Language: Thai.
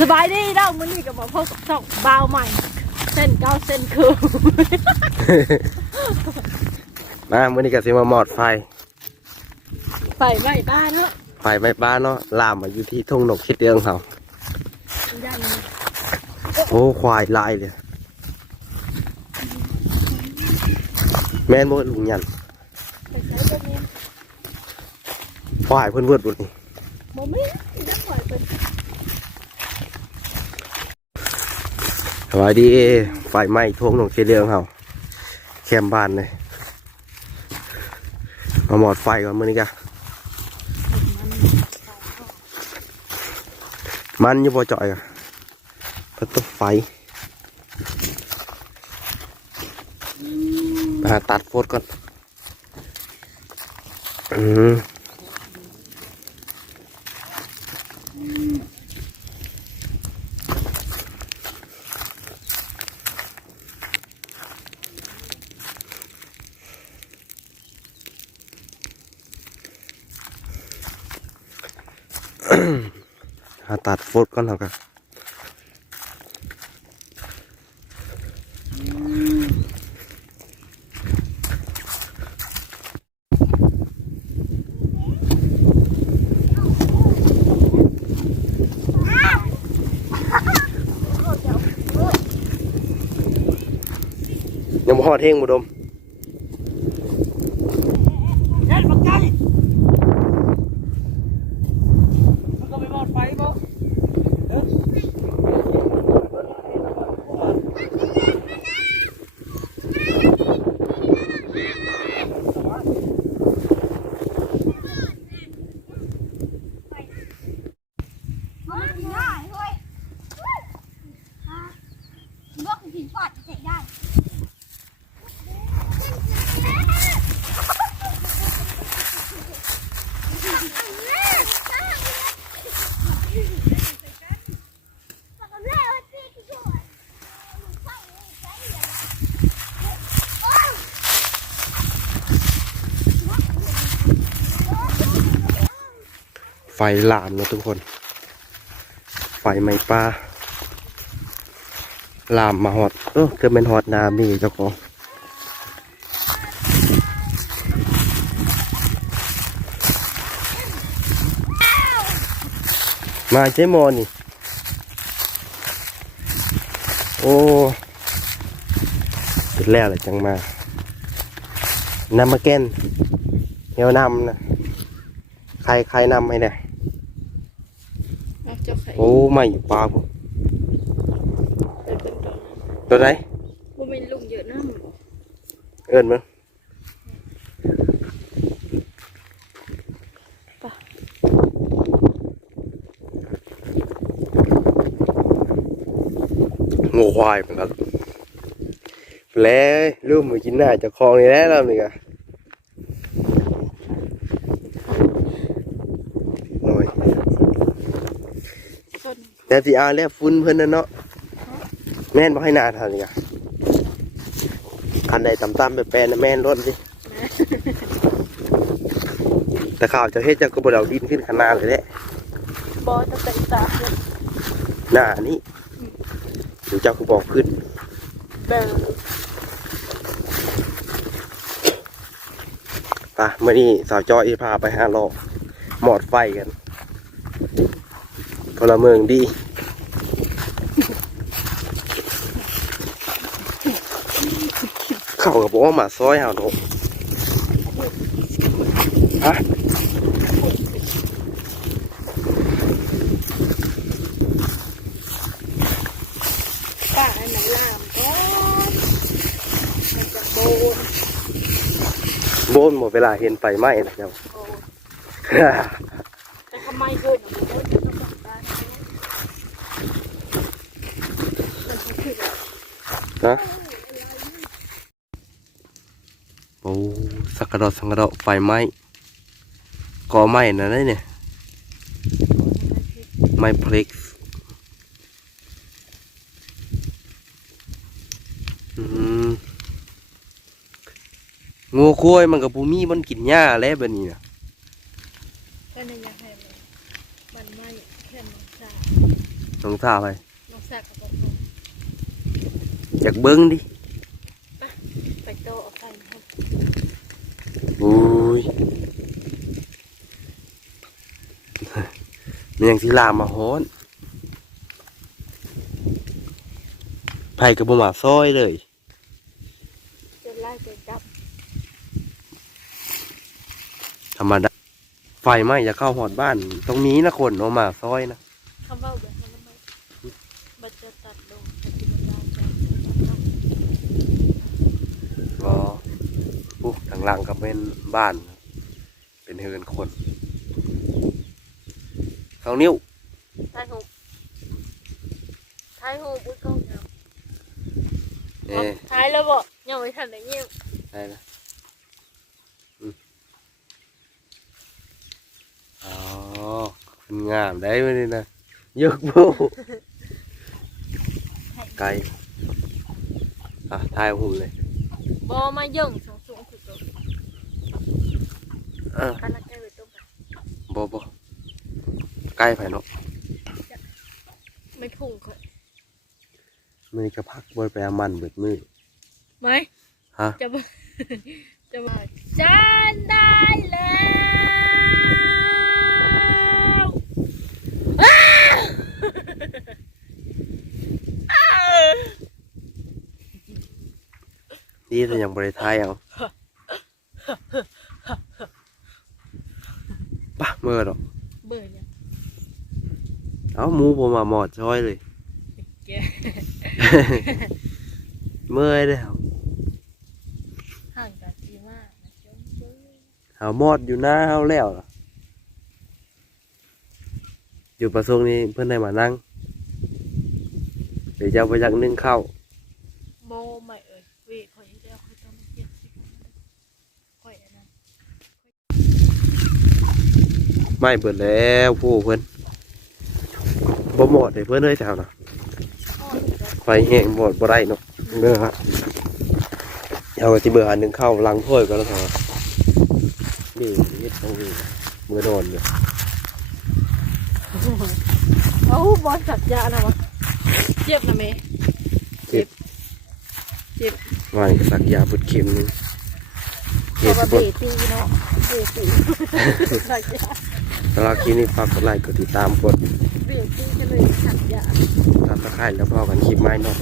สบายดีเด้อมื้อนี้ก็มาพบกับช่องบ่าวใหม่ เส้นเก้าเส้นคือ มามื่อนี้ก็สิมาหมอดไฟไปไว้บ้านเนาะไฟไม้บ้านเนาะลามมาอยู่ที่ทุ่งนกคิดเดืองเขายันโอ้ควายลายเลย แม่นบ่ลุงยันไปใช้ตัวนี้ควายเพิ่นเวิร์ดบุดนี่บ่มีจะปล่อยเป็น วัสดีไฟไหม้ทุ่งนกคิดเดืองเขาแคมบ้านเลยมาหมอดไฟก่อนมื่อนี้กะมันอยู่บ่จ่อยอะประตูไฟไปหาตัดโฟดก่อน อืม หาตัดโฟดก่อนเถอะครับยังบ่ฮอดเฮงบ่ดม เฮ็ดบักใจ มันก็ไปมอดไฟบ่เอ้อ มันได้เฮ้ยลวกหินฟอดเสร็จได้ ไฟลามนะทุกคน ไฟไหม้ปลาลามมาหอด เออเกิดเป็นหอดนามีเจ้าของมาใช้มอนี่ โอ้เสร็จแล้วเลยจังมา นำมาแกนเฮียวนำนะ ใครใครนำให้เนี่ย จ้าไข่โอ้ไม่อยู่ปลาผมไปเป็นตัวตัวไหนบ่มีลุงเยอะนำบ่เอิญมั้งงูควายมันครับแล้วลืมมากินหน้าเจะคลองนี่แล้วแล้วนี่กะหน่อย คน แต่ที่อาแล้วฟุ้นเพิ่นนั่นเนาะแม่นบ่ให้หน้าทานนี่กะคันใดตำๆไปแปลนะแม่นรถสิแต่ข่าวเจะเฮ็ดเจะก็บ่ได้เอาดินขึ้นขนาดเลยแหละบ่ตะไคร้ตาเพิ่นหน้านี้เดี๋ยวเจ้าก็บอกขึ้นเด้อป่ะเมื่อนี้สาวจอยพาไปหาลอกหมอดไฟกัน พลเมืองดีเข้ากับบอกว่าหมาซอยเฮาโนฮะป้าอันไหนลามก่อนมันจะโบนโบนหมดเวลาเห็นไฟไหม้นะเจ้าโบนแต่ทำไมเกินอะบ่ได้ต้องกลับบ้านมันคือแบบ นะโอ้สักกระดอกสักกระดอกไฟไหม้ก่อไหม้นะได้เนี่ยไม้พลิกอืมงูคุ้ยมันกับปูมีมันกินหญ้าแล้วแบบนี้นะก็ในอยากให้มันมันไม่แค่มันชาน้องสาวไปน้องสักกับบอก จากเบิ้งดิไปโตเอาไปครับอุ้ยมันยังสิลามมาฮ้อนไผก็บ่มาซอยเลยจะไล่ไปจับธรรมดาไฟไหม้จะเข้าหอดบ้าน ตรงนี้นะคนเอามาซอยนะคำว่าแบบนั้นมันมันจะตัดลงปฏิบัติการจับ ก็ ปุ๊บทางหลังก็เป็นบ้าน เป็นเฮือนคนสองนิ้วท้ายหูท้ายหูบุ้ยกล้องครับเอ๊ะท้ายแล้วบอกยังไม่ทันได้เยี่ยมได้นะอืมอ๋อคุณงามได้ไหมนี่นะยกโบไกลอะทายหุ่นเลยบอมาย่งสูงสูงสุดตัว อะขนาดแก้วต้มกันโบโบใกล้ไปเนาะไม่พุ่งเขามือนี้ก็พักบอยไปเอามันเบิดมือไหมฮะจะมาจะมาจานได้แล้วอ้าวอ้าวดีแต่ยังบริทายเอา ปะเมื่อดอกเบื่อเนี่ยเอาหมูผมมาหมอดช้อยเลย แกเมื่อยเลยเอาห่างกันดีมากนะจ๊ะเบื่อเอาหมอดอยู่หน้าเฮาแล้วล่ะอยู่ประสงค์นี้เพื่อนได้มานั่ง เดี๋ยวจะเอาไปยักนึ่งข้าวโมไม่เอ่ยเวีคอยเดียวคอยต้องเปลี่ยนสิคอยอันนั้น ไม่เปิดแล้วผู้เพื่อนบ่หมดเลยเพื่อนเลยแถวน่ะอ้อถูกแล้วไฟแห้งหมดบ่ได้เนาะเด้อฮะเอาสิเบื่ออันหนึงเข้าล้างถ้วยก็แล้วเถอะนี่เฮ็ดต้องนี่มือโดนอยู่เอ้าบอลสัตว์ยานะวะเจ็บนะเมย์ว่านี่สักยาเบิดเข็มหนึงเพเฮ็ดราะว่าบ่เบตีเนาะเบตีสัตว์ยาสำหรับคลิปนี้ฝากกดไลค์กดติดตามกดเบตีกันเลยสัตว์ยาตามตะไคร้แล้วพอกันคลิปใหม่เนาะ